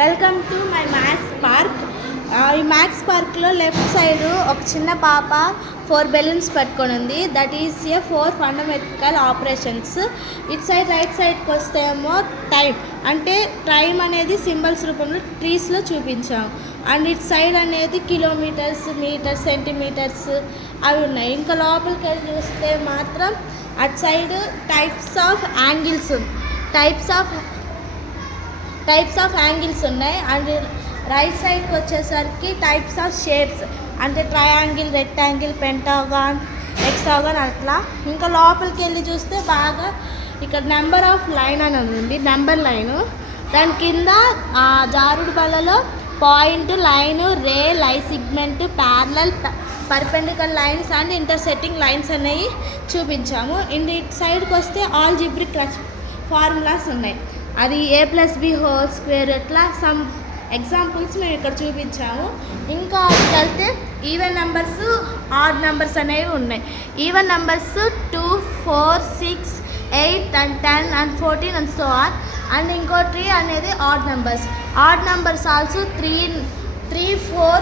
Welcome to my maths park. ఈ maths పార్క్లో left side ఒక చిన్న పాప 4 బెలూన్స్ పట్టుకొని ఉంది. That is a 4 fundamental operations. It side right సైడ్కి వస్తేమో టైం, అంటే టైం అనేది సింబల్స్ రూపంలో ట్రీస్లో చూపించాము. అండ్ ఇట్ సైడ్ అనేది కిలోమీటర్స్, మీటర్స్, సెంటీమీటర్స్ అవి ఉన్నాయి. ఇంకా లోపలికి వెళ్ళి చూస్తే మాత్రం at side types of angles ఉన్నాయి. అండ్ రైట్ సైడ్కి వచ్చేసరికి టైప్స్ ఆఫ్ షేప్స్, అంటే ట్రయాంగిల్, రెక్టాంగిల్, పెంటాగాన్, హెక్సాగాన్ అట్లా. ఇంకా లోపలికి వెళ్ళి చూస్తే బాగా ఇక్కడ నెంబర్ ఆఫ్ లైన్ అని ఉంది, నెంబర్ లైను. దాని కింద జారుడు బల్లలో పాయింట్, లైను, రే, లై segment, parallel, perpendicular lines and intersecting lines అనేవి చూపించాము. ఇటు సైడ్కి వస్తే ఆల్జిబ్రిక్ ఫార్ములాస్ ఉన్నాయి. అది a+b² అట్లా సమ్ ఎగ్జాంపుల్స్ మేము ఇక్కడ చూపించాము. ఇంకా వెళ్తే ఈవెన్ నెంబర్స్, ఆడ్ నెంబర్స్ అనేవి ఉన్నాయి. Even numbers 2, 4, 6, 8 and 10 and 14 and so on. And ఇంకో 3 అనేది odd numbers. Odd numbers also 3, 4,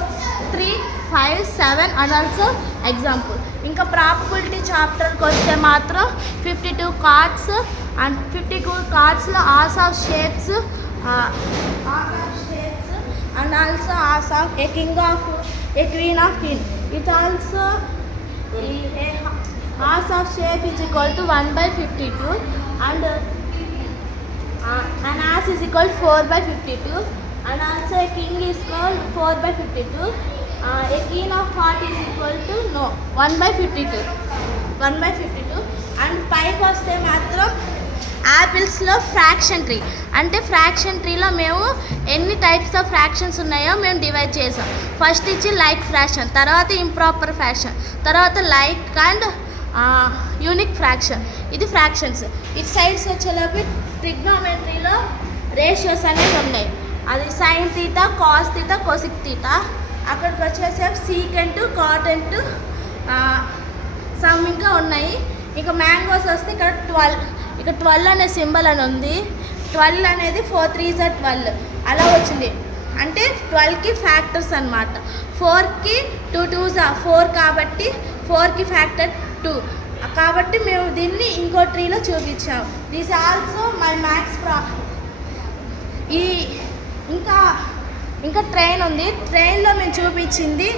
3, 5, 7 and also example. ఇంకా ప్రాబబిలిటీ చాప్టర్కి వస్తే మాత్రం 52 కార్డ్స్ అండ్ 52 కార్డ్స్లో ఆర్స్ of shapes and also as of a king of a queen of king. It also as of shape is equal to 1/52 and an as is equal to 4/52 and also a king is equal 4/52. A queen of heart is equal to 1/52 and పైకి వస్తే మాత్రం యాపిల్స్లో fraction tree, అంటే fraction ట్రీలో మేము ఎన్ని types of fractions ఉన్నాయో మేము divide చేసాం. First ఇచ్చి లైక్ ఫ్రాక్షన్, తర్వాత ఇంప్రాపర్ ఫ్రాక్షన్, తర్వాత లైక్ అండ్ యూనిక్ ఫ్రాక్షన్. ఇది ఫ్రాక్షన్స్. ఇటు సైడ్స్ వచ్చేలోపు ట్రిగ్నోమెట్రీలో రేషియోస్ అనేవి ఉన్నాయి. అది sine theta, cos theta, కొసిక్ theta. అక్కడికి వచ్చేసేపు సీకెంట్, కాటెంట్, సమ్ ఇంకా ఉన్నాయి. ఇక మ్యాంగోస్ వస్తే ఇక్కడ 12 అనే సింబల్ అని ఉంది. 12 అనేది 4 3s are 12 అలా వచ్చింది. అంటే 12కి ఫ్యాక్టర్స్ అనమాట. 4కి 2 2s are 4 కాబట్టి 4కి ఫ్యాక్టర్ 2 కాబట్టి మేము దీన్ని ఇంకో ట్రీలో చూపించాము. దిస్ ఆల్సో మై మ్యాథ్స్ ఇంకా ట్రైన్ ఉంది. ట్రైన్లో మేము చూపించింది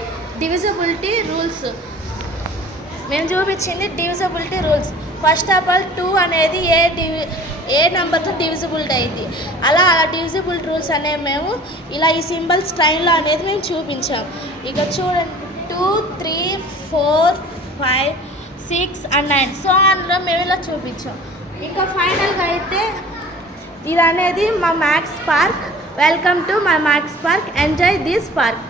divisibility rules. First of all 2 అనేది ఏ నెంబర్తో డివిజిబుల్ అయింది. అలా డివిజిబుల్ రూల్స్ అనేవి మేము ఇలా ఈ సింబల్స్ ట్రైన్లో అనేది మేము చూపించాం. ఇక చూడండి 2, 3, 4, 5, 6 and 9 సో అందులో మేము ఇలా చూపించాం. ఇంకా ఫైనల్గా అయితే ఇది అనేది మా maths park. Welcome to my maths park. Enjoy this park.